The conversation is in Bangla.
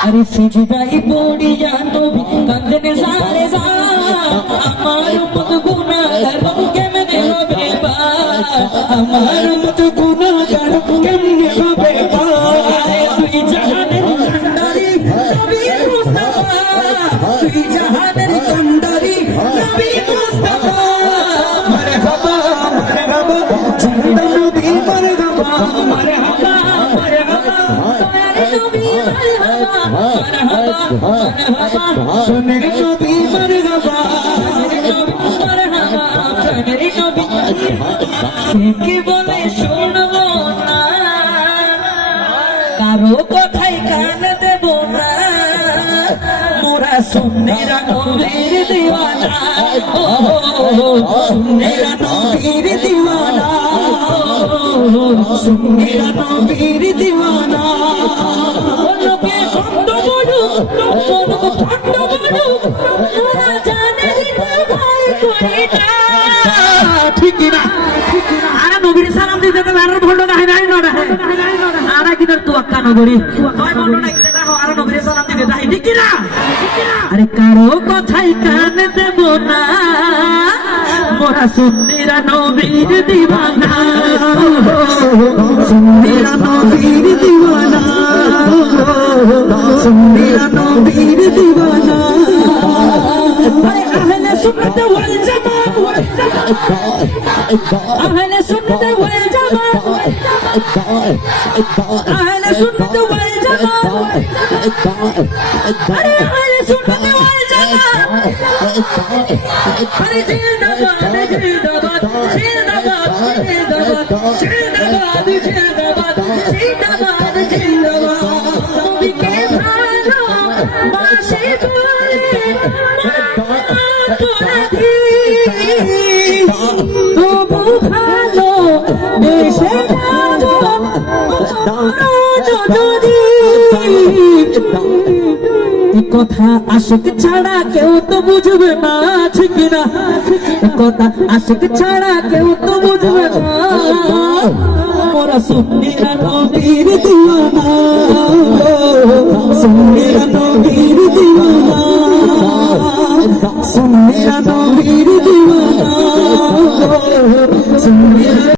अरे सिजदाई पड़िया नबी कांदेन सारे আমার মত গুনাহগার কেমনে হবে পার আমার মত গুনাহগার কেমনে হবে পার তুই জাহানের কান্ডারি নবী মুস্তাফা তুই জাহানের কান্ডারি নবী মুস্তাফা মারহাবা মারহাবা জিন্দা নবী মারহাবা মারহাবা মারহাবা নবী মারহাবা মারহাবা মারহাবা সোনের নবী মারহাবা কি বলে শুনবো না কারো কথাই কান দেব না মোরা সুন্নিরা নবীর দিওয়ানা সুন্নিরা নবীর দিওয়ানা সুন্নিরা নবীর দিওয়ানা লোকে খন্ড বড়ু খন্ড বড়ু মোরা জানে ভয় করে না ঠিক না আরে নবীর সালাম দিতে তো আর ভন্ড না নাই না আরে কি তোর তুয়াক্কা নগরী কয় ভন্ড না কি দেখো আর নবীর সালাম দিতে তাই ঠিক না আরে কারো কথাই কান দেব না মোরা সুন্নিরা নবীর দিওয়ানা সুন্নিরা নবীর দিওয়ানা সুন্নিরা নবীর দিওয়ানা আরে আহলে সুন্নাত ওয়াল জামাত আহলে সুন্নাত ওয়াল জামাত আহলে সুন্নাত ওয়াল জামাত আরে আহলে সুন্নাত ওয়াল জামাত আরে জিন্দাবাদ জিন্দাবাদ জিন্দাবাদ জিন্দাবাদ জিন্দাবাদ জিন্দাবাদ জিন্দাবাদ নবীকে ভালো বাসে বলে তবু ভালো দেশে কথা আশিক ছাড়া কেউ তো বুঝবে না ঠিক না কথা আশিক ছাড়া কেউ তো বুঝবে না মোরা সুন্নিরা নবীর দিওয়ানা